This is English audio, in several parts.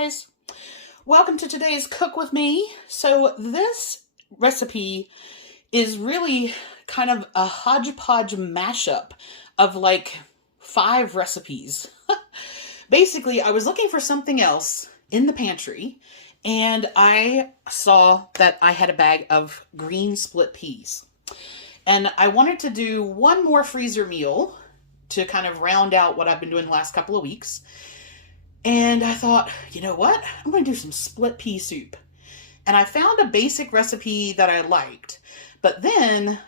guys, welcome to today's Cook With Me. So this recipe is really kind of a hodgepodge mashup of like 5 recipes. Basically, I was looking for something else in the pantry and I saw that I had a bag of green split peas. And I wanted to do one more freezer meal to kind of round out what I've been doing the last couple of weeks. And I thought, you know what? I'm going to do some split pea soup. And I found a basic recipe that I liked. But then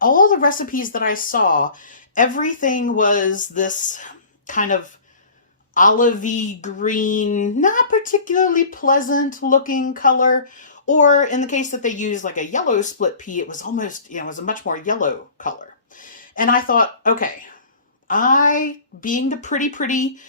all the recipes that I saw, everything was this kind of olivey green, not particularly pleasant looking color. Or in the case that they used like a yellow split pea, it was almost, it was a much more yellow color. And I thought, okay, being the pretty,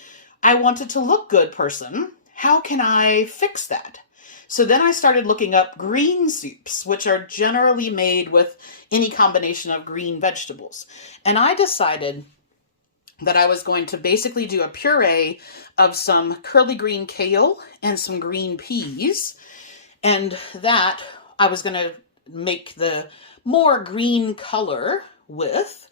I wanted to look good person, how can I fix that? So then I started looking up green soups, which are generally made with any combination of green vegetables. And I decided that I was going to basically do a puree of some curly green kale and some green peas. And that I was going to make the more green color with.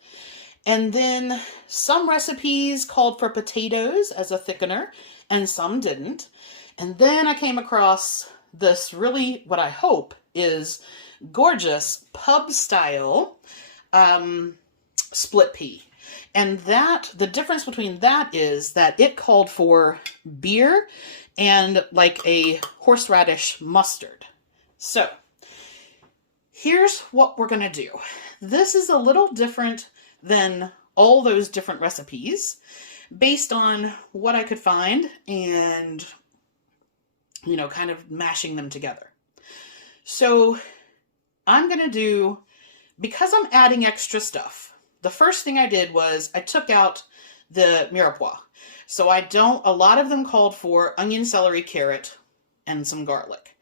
And then some recipes called for potatoes as a thickener, and some didn't. And then I came across this really, what I hope is gorgeous pub-style split pea. And the difference between that is that it called for beer and like a horseradish mustard. So here's what we're going to do. This is a little different than all those different recipes based on what I could find and, kind of mashing them together. So I'm going to do, because I'm adding extra stuff, the first thing I did was I took out the mirepoix. So a lot of them called for onion, celery, carrot, and some garlic.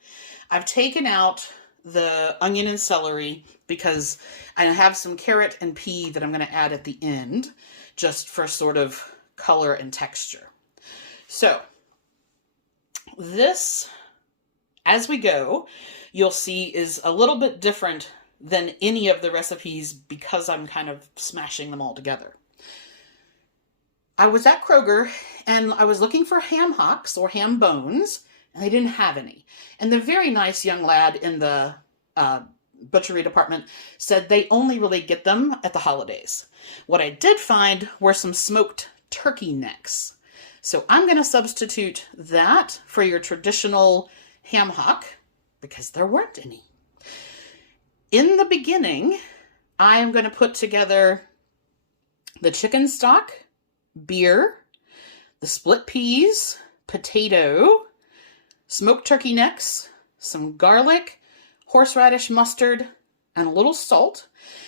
I've taken out the onion and celery because I have some carrot and pea that I'm going to add at the end just for sort of color and texture. So this, as we go, you'll see is a little bit different than any of the recipes because I'm kind of smashing them all together. I was at Kroger and I was looking for ham hocks or ham bones, and they didn't have any. And the very nice young lad in the butchery department said they only really get them at the holidays. What I did find were some smoked turkey necks. So I'm going to substitute that for your traditional ham hock because there weren't any. In the beginning, I am going to put together the chicken stock, beer, the split peas, potato, smoked turkey necks, some garlic, horseradish mustard, and a little salt.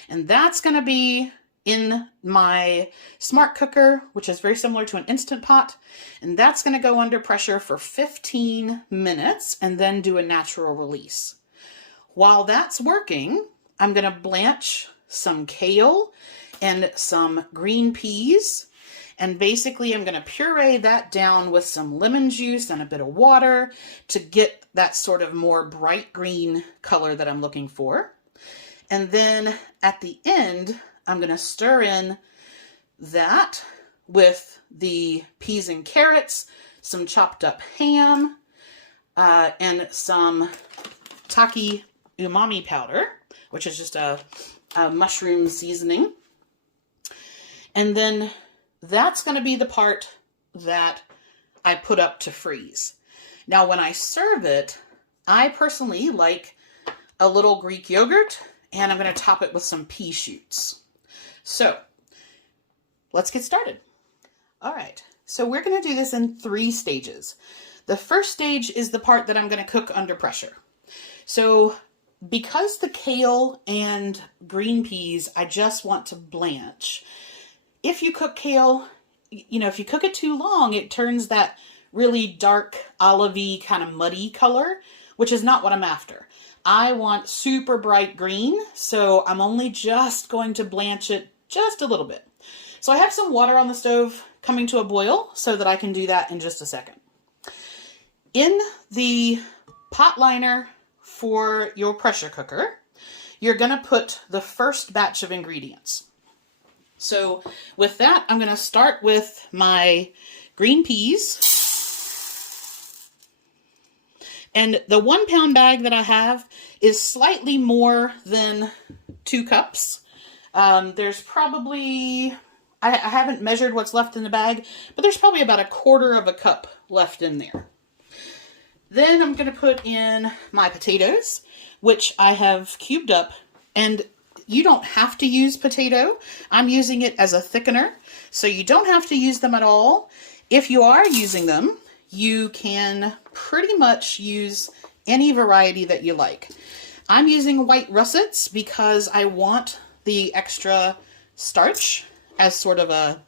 And that's going to be in my smart cooker, which is very similar to an Instant Pot. And that's going to go under pressure for 15 minutes and then do a natural release. While that's working, I'm going to blanch some kale and some green peas. And basically, I'm going to puree that down with some lemon juice and a bit of water to get that sort of more bright green color that I'm looking for. And then at the end, I'm going to stir in that with the peas and carrots, some chopped up ham, and some taki umami powder, which is just a mushroom seasoning. And then that's going to be the part that I put up to freeze. Now, when I serve it, I personally like a little Greek yogurt, and I'm going to top it with some pea shoots. So let's get started. All right, so we're going to do this in 3 stages. The first stage is the part that I'm going to cook under pressure. So because the kale and green peas, I just want to blanch. If you cook kale, if you cook it too long, it turns that really dark, olivey, kind of muddy color, which is not what I'm after. I want super bright green, so I'm only just going to blanch it just a little bit. So I have some water on the stove coming to a boil so that I can do that in just a second. In the pot liner for your pressure cooker, you're going to put the first batch of ingredients. So with that, I'm going to start with my green peas. And the 1 pound bag that I have is slightly more than 2 cups. There's probably, I haven't measured what's left in the bag, but there's probably about 1/4 cup left in there. Then I'm going to put in my potatoes, which I have cubed up, and you don't have to use potato. I'm using it as a thickener, so you don't have to use them at all. If you are using them, you can pretty much use any variety that you like. I'm using white russets because I want the extra starch as sort of a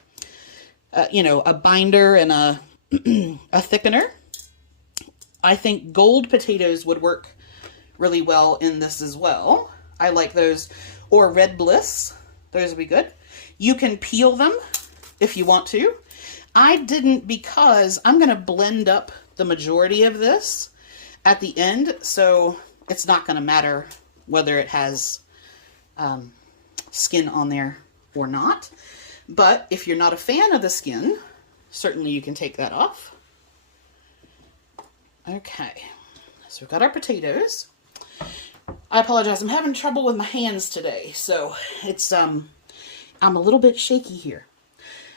binder and a thickener. I think gold potatoes would work really well in this as well. I like those. Or red bliss. Those would be good. You can peel them if you want to. I didn't because I'm going to blend up the majority of this at the end, so it's not going to matter whether it has skin on there or not. But if you're not a fan of the skin, certainly you can take that off. Okay, so we've got our potatoes. I apologize, I'm having trouble with my hands today, so it's I'm a little bit shaky here.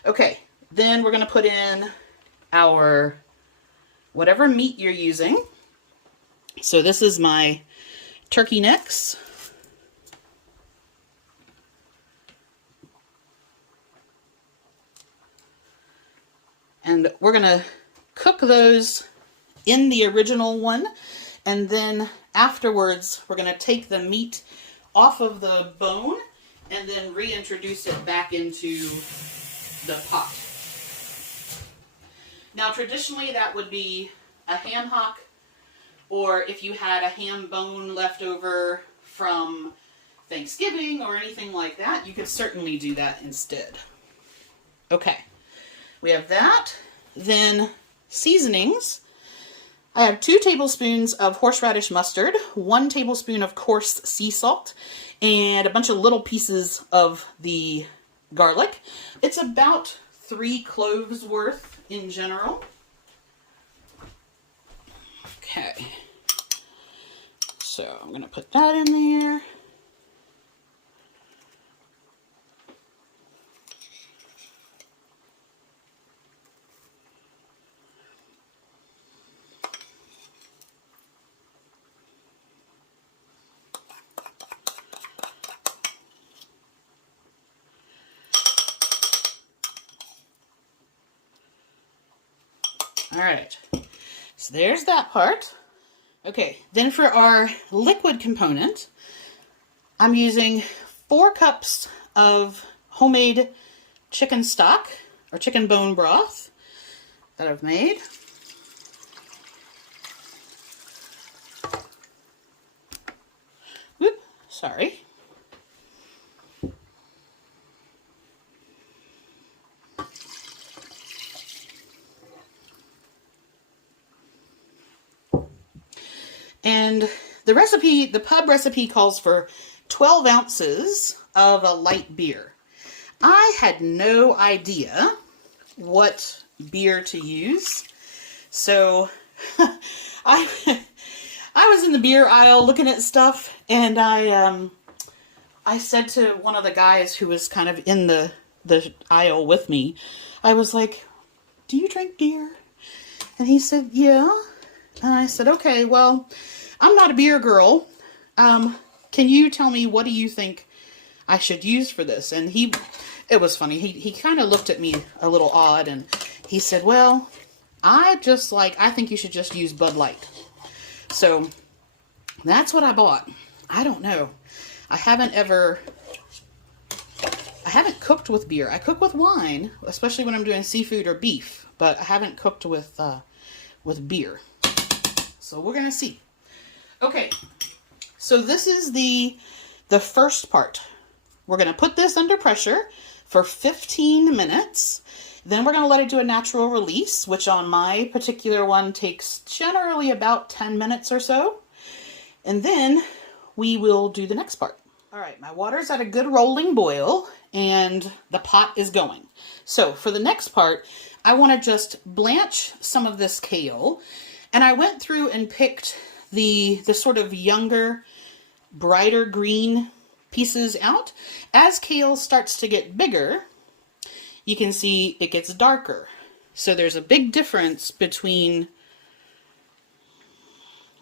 Okay, then we're going to put in our whatever meat you're using. So this is my turkey necks. And we're going to cook those in the original one, and then afterwards we're going to take the meat off of the bone and then reintroduce it back into the pot. Now traditionally that would be a ham hock, or if you had a ham bone left over from Thanksgiving or anything like that, you could certainly do that instead. Okay, we have that. Then seasonings. I have 2 tablespoons of horseradish mustard, 1 tablespoon of coarse sea salt, and a bunch of little pieces of the garlic. It's about 3 cloves worth in general. Okay, so I'm going to put that in there. All right, so there's that part. Okay, then for our liquid component, I'm using 4 cups of homemade chicken stock or chicken bone broth that I've made. Whoop, sorry. And the recipe, the pub recipe calls for 12 ounces of a light beer. I had no idea what beer to use. So I was in the beer aisle looking at stuff, and I said to one of the guys who was kind of in the aisle with me, I was like, "Do you drink beer?" And he said, "Yeah." And I said, "Okay, well, I'm not a beer girl. Can you tell me, what do you think I should use for this?" And it was funny. He kind of looked at me a little odd, and he said, "Well, I think you should just use Bud Light." So that's what I bought. I don't know. I haven't cooked with beer. I cook with wine, especially when I'm doing seafood or beef, but I haven't cooked with beer. So we're going to see. Okay, so this is the first part. We're going to put this under pressure for 15 minutes, Then we're going to let it do a natural release, which on my particular one takes generally about 10 minutes or so. And then we will do the next part. All right, my water's at a good rolling boil and the pot is going. So for the next part, I want to just blanch some of this kale. And I went through and picked the sort of younger, brighter green pieces out. As kale starts to get bigger, you can see it gets darker. So there's a big difference between,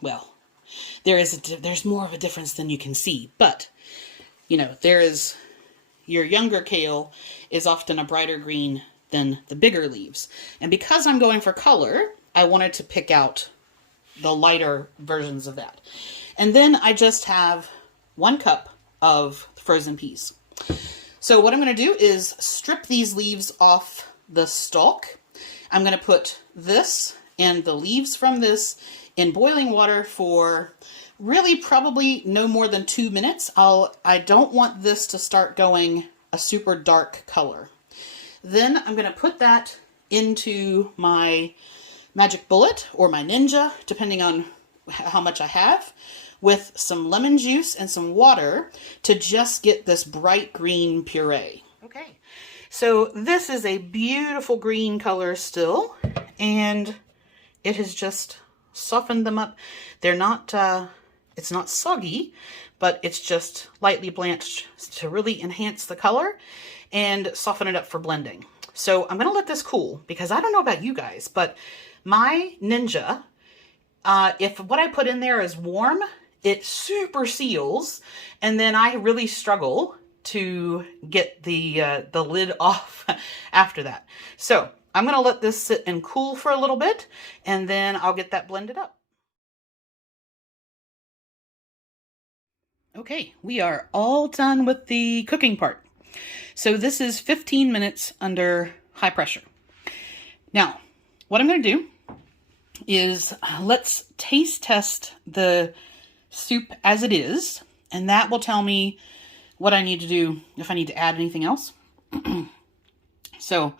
well, there's more of a difference than you can see, but you know, your younger kale is often a brighter green than the bigger leaves. And because I'm going for color, I wanted to pick out the lighter versions of that. And then I just have 1 cup of frozen peas. So what I'm going to do is strip these leaves off the stalk. I'm going to put this and the leaves from this in boiling water for really probably no more than 2 minutes. I don't want this to start going a super dark color. Then I'm going to put that into my magic bullet or my ninja, depending on how much I have, with some lemon juice and some water to just get this bright green puree. Okay, so this is a beautiful green color still, and it has just softened them up. They're not, it's not soggy, but it's just lightly blanched to really enhance the color and soften it up for blending. So I'm going to let this cool because I don't know about you guys, but my ninja, if what I put in there is warm, it super seals, and then I really struggle to get the lid off after that. So I'm going to let this sit and cool for a little bit, and then I'll get that blended up. Okay, we are all done with the cooking part. So this is 15 minutes under high pressure. Now, what I'm going to do is let's taste test the soup as it is, and that will tell me what I need to do, if I need to add anything else. So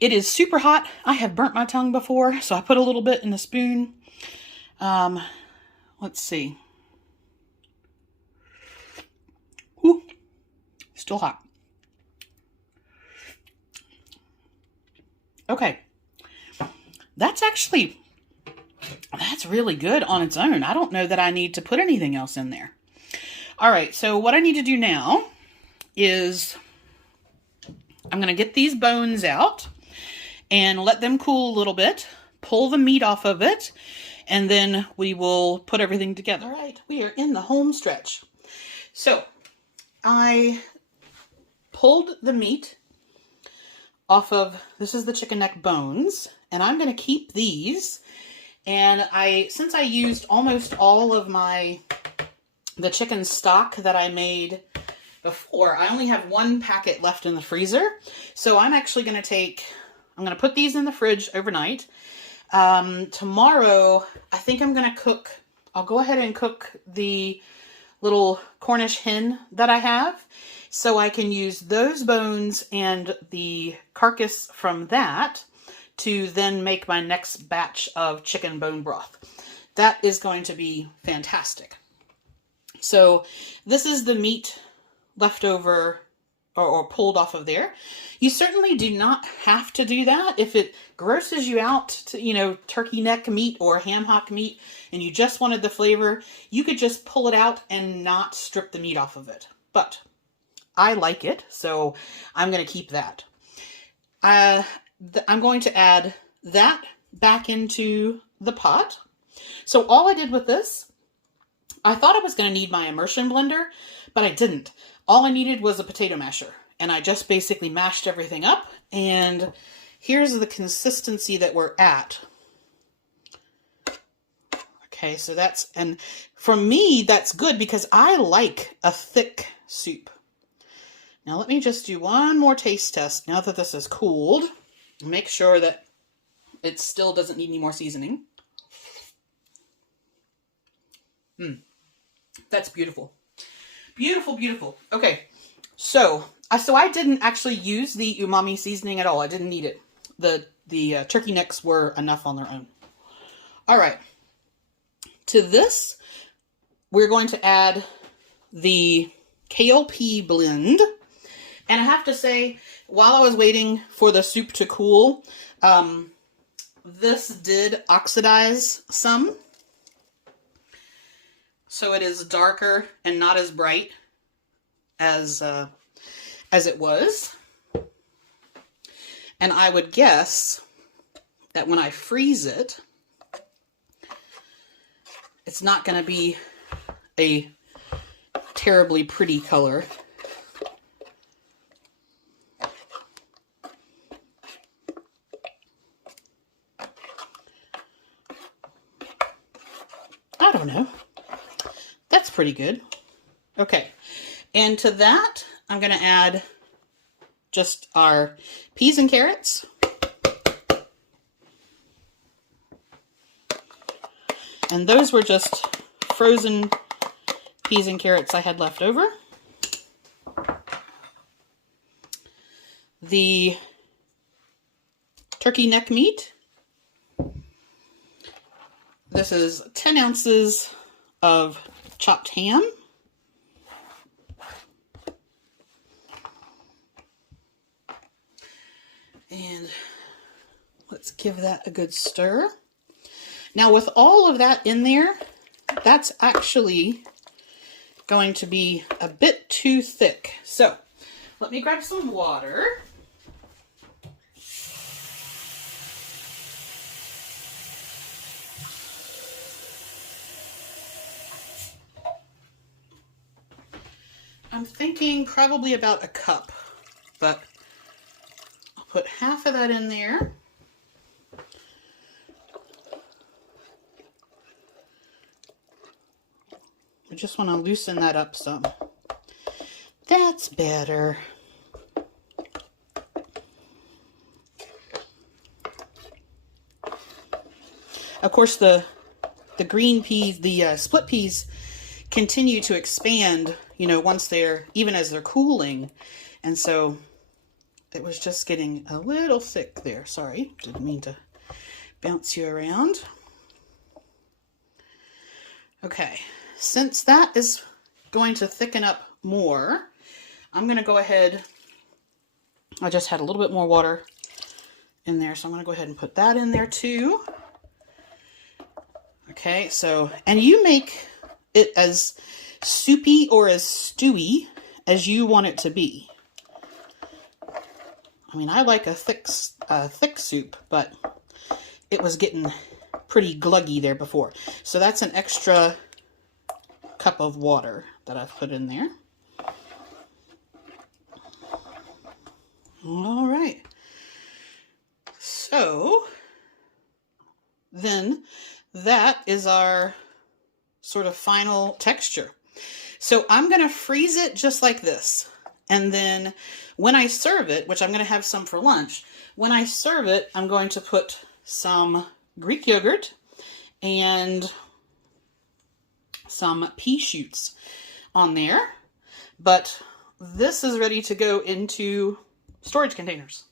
it is super hot. I have burnt my tongue before, so I put a little bit in the spoon. Let's see. Ooh, still hot. Okay. That's really good on its own. I don't know that I need to put anything else in there. All right, so what I need to do now is I'm going to get these bones out and let them cool a little bit, pull the meat off of it, and then we will put everything together. All right, we are in the home stretch. So I pulled the meat off of, this is the chicken neck bones, and I'm going to keep these. And since I used almost all of the chicken stock that I made before, I only have 1 packet left in the freezer. So I'm actually going to I'm going to put these in the fridge overnight. Tomorrow, I think I'm going to I'll go ahead and cook the little Cornish hen that I have. So I can use those bones and the carcass from that to then make my next batch of chicken bone broth. That is going to be fantastic. So this is the meat left over or pulled off of there. You certainly do not have to do that. If it grosses you out to, turkey neck meat or ham hock meat and you just wanted the flavor, you could just pull it out and not strip the meat off of it. But I like it, so I'm going to keep that. I'm going to add that back into the pot. So all I did with this, I thought I was going to need my immersion blender, but I didn't. All I needed was a potato masher, and I just basically mashed everything up, and here's the consistency that we're at. Okay, so and for me, that's good because I like a thick soup. Now let me just do one more taste test now that this is cooled. Make sure that it still doesn't need any more seasoning. That's beautiful. Beautiful, beautiful. Okay, so I didn't actually use the umami seasoning at all. I didn't need it. the turkey necks were enough on their own. All right. To this, we're going to add the KLP blend. And I have to say, while I was waiting for the soup to cool, this did oxidize some. So it is darker and not as bright as it was. And I would guess that when I freeze it, it's not going to be a terribly pretty color. I don't know. That's pretty good. Okay. And to that, I'm going to add just our peas and carrots. And those were just frozen peas and carrots I had left over. The turkey neck meat. This is 10 ounces of chopped ham. And let's give that a good stir. Now with all of that in there, that's actually going to be a bit too thick. So let me grab some water. I'm thinking probably about a cup, but I'll put half of that in there. I just want to loosen that up some. That's better. Of course, the green peas, the split peas, continue to expand, you know, once they're, even as they're cooling. And so it was just getting a little thick there. Sorry, didn't mean to bounce you around. Okay, since that is going to thicken up more, I'm going to go ahead, I just had a little bit more water in there, so I'm going to go ahead and put that in there too. Okay, so, and you make it as soupy or as stewy as you want it to be. I mean, I like a thick soup, but it was getting pretty gluggy there before. So that's an extra cup of water that I've put in there. All right. So then that is our sort of final texture. So I'm going to freeze it just like this. And then when I serve it, which I'm going to have some for lunch, when I serve it, I'm going to put some Greek yogurt and some pea shoots on there. But this is ready to go into storage containers.